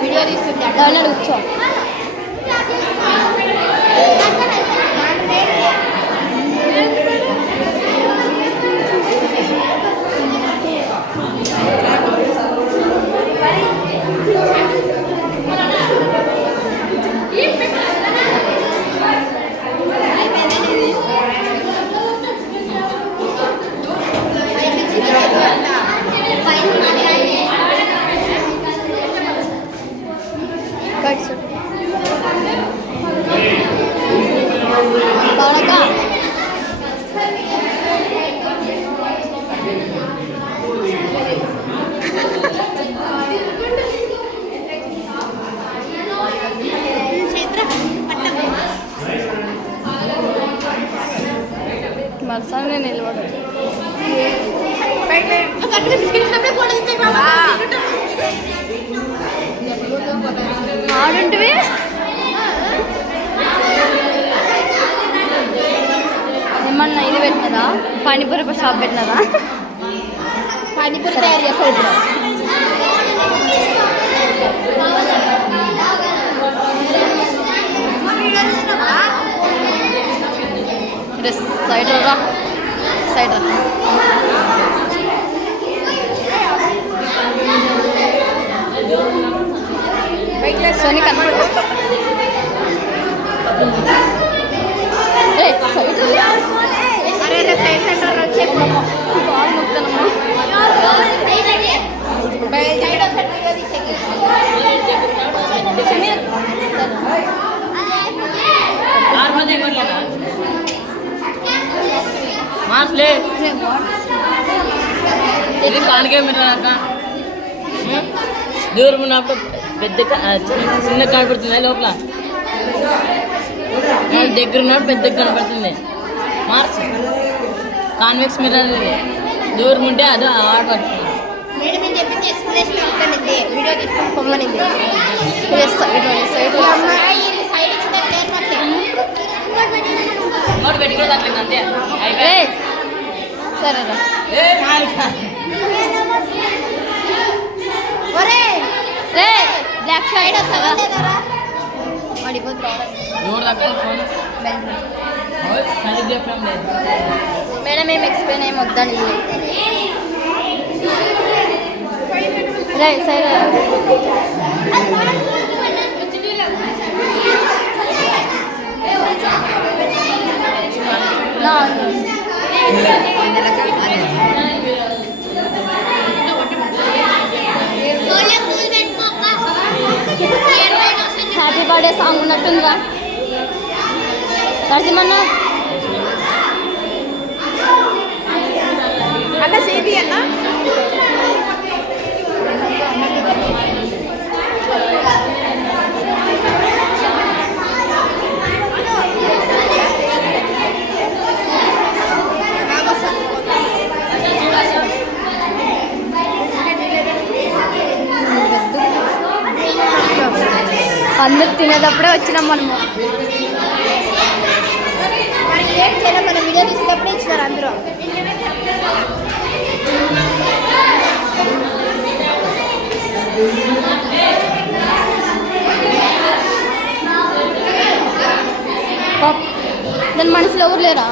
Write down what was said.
Video తీసుకుంటే కూర్చో. మరసారి నేను నిలబడు ఆడుంటివి ఏమన్నా ఇది పెట్టినదా పానీపూరి షాప్ పెట్టినదా పానీపూరి తయారు చేస్తారు ఇప్పుడు సైడ్ రా సైడ్ రా సోని కనపడు అరే సైడ్ సెంటర్ వచ్చే బాగా ముక్తానమ్మా ఇది కానికే మీరు దూరం ఉన్నప్పుడు పెద్ద చిన్న కనపడుతుంది లోపల దగ్గర ఉన్నప్పుడు పెద్ద కనపడుతుంది మార్చ్ కాన్వెక్స్ మిర్రర్ దూరం ఉంటే అదో ఆర్డర్ పడుతుంది. ఇంకోటి పెట్టుకోదు అట్లా అంతే అయిపోయి సరేనా బ్లాక్ సైడ్ వస్తావా మేడం ఏం ఎక్స్ప్లెయిన్ ఏం వద్దని right side happy birthday song ఉన్నట్టుందిగా నరసింహన్న అన్న సేది అన్న అందరు తినేటప్పుడే వచ్చినాం మనము మన వీడియో తీసేటప్పుడే ఇచ్చినారు అందరూ దాని మనసులో ఎవరు లేరా